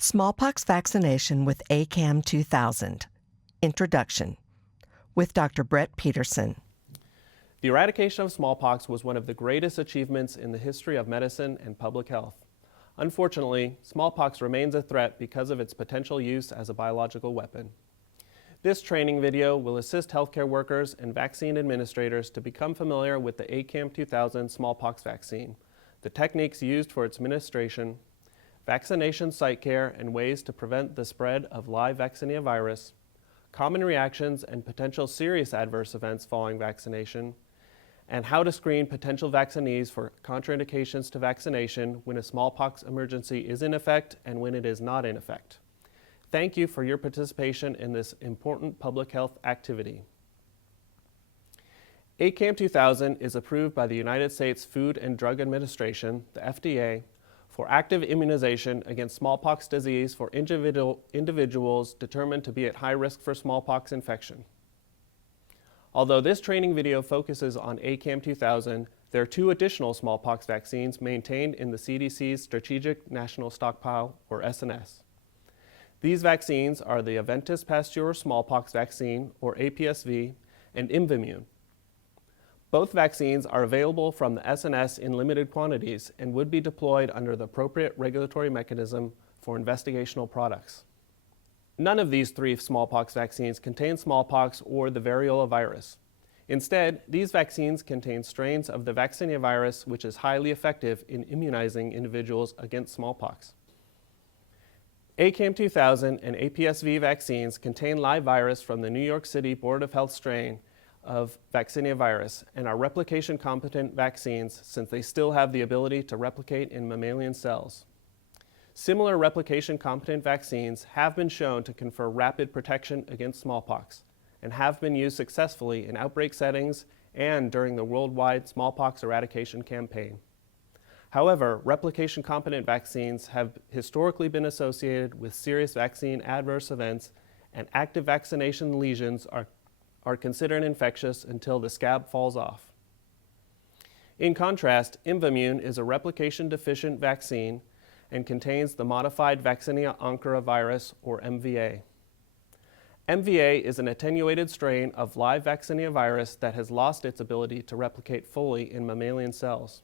Smallpox Vaccination with ACAM2000. Introduction. With Dr. Brett Peterson. The eradication of smallpox was one of the greatest achievements in the history of medicine and public health. Unfortunately, smallpox remains a threat because of its potential use as a biological weapon. This training video will assist healthcare workers and vaccine administrators to become familiar with the ACAM2000 smallpox vaccine, the techniques used for its administration, vaccination site care and ways to prevent the spread of live vaccinia virus, common reactions and potential serious adverse events following vaccination, and how to screen potential vaccinees for contraindications to vaccination when a smallpox emergency is in effect and when it is not in effect. Thank you for your participation in this important public health activity. ACAM2000 is approved by the United States Food and Drug Administration, the FDA, for active immunization against smallpox disease for individuals determined to be at high risk for smallpox infection. Although this training video focuses on ACAM2000, there are two additional smallpox vaccines maintained in the CDC's Strategic National Stockpile, or SNS. These vaccines are the Aventis Pasteur Smallpox Vaccine, or APSV, and Imvamune. Both vaccines are available from the SNS in limited quantities and would be deployed under the appropriate regulatory mechanism for investigational products. None of these three smallpox vaccines contain smallpox or the variola virus. Instead, these vaccines contain strains of the vaccinia virus, which is highly effective in immunizing individuals against smallpox. ACAM2000 and APSV vaccines contain live virus from the New York City Board of Health strain of vaccinia virus and are replication-competent vaccines since they still have the ability to replicate in mammalian cells. Similar replication-competent vaccines have been shown to confer rapid protection against smallpox and have been used successfully in outbreak settings and during the worldwide smallpox eradication campaign. However, replication-competent vaccines have historically been associated with serious vaccine adverse events, and active vaccination lesions are considered infectious until the scab falls off. In contrast, Imvamune is a replication-deficient vaccine and contains the modified vaccinia ankara virus, or MVA. MVA is an attenuated strain of live vaccinia virus that has lost its ability to replicate fully in mammalian cells,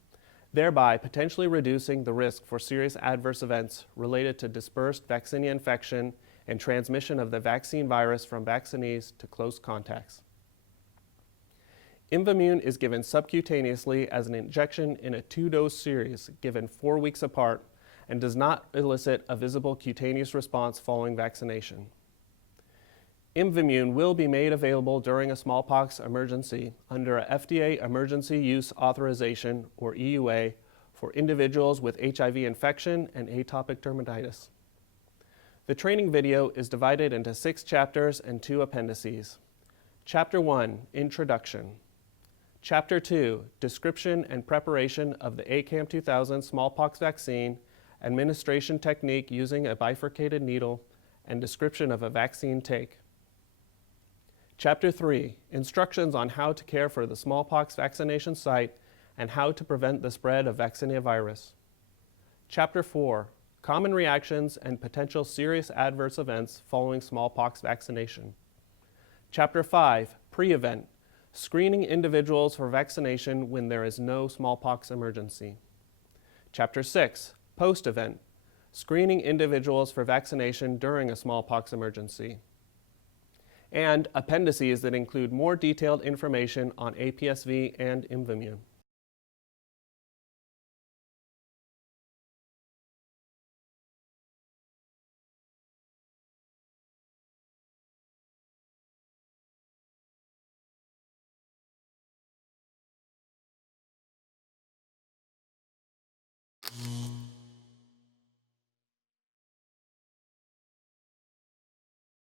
thereby potentially reducing the risk for serious adverse events related to dispersed vaccinia infection and transmission of the vaccine virus from vaccinees to close contacts. Imvamune is given subcutaneously as an injection in a 2-dose series given 4 weeks apart and does not elicit a visible cutaneous response following vaccination. Imvamune will be made available during a smallpox emergency under a FDA Emergency Use Authorization, or EUA, for individuals with HIV infection and atopic dermatitis. The training video is divided into 6 chapters and 2 appendices. Chapter 1, Introduction. Chapter 2, Description and Preparation of the ACAM2000 smallpox vaccine, administration technique using a bifurcated needle, and description of a vaccine take. Chapter 3, Instructions on how to care for the smallpox vaccination site and how to prevent the spread of vaccinia virus. Chapter 4, Common reactions and potential serious adverse events following smallpox vaccination. Chapter 5, Pre-event, Screening individuals for vaccination when there is no smallpox emergency. Chapter 6, Post-event, Screening individuals for vaccination during a smallpox emergency. And appendices that include more detailed information on APSV and Imvamune.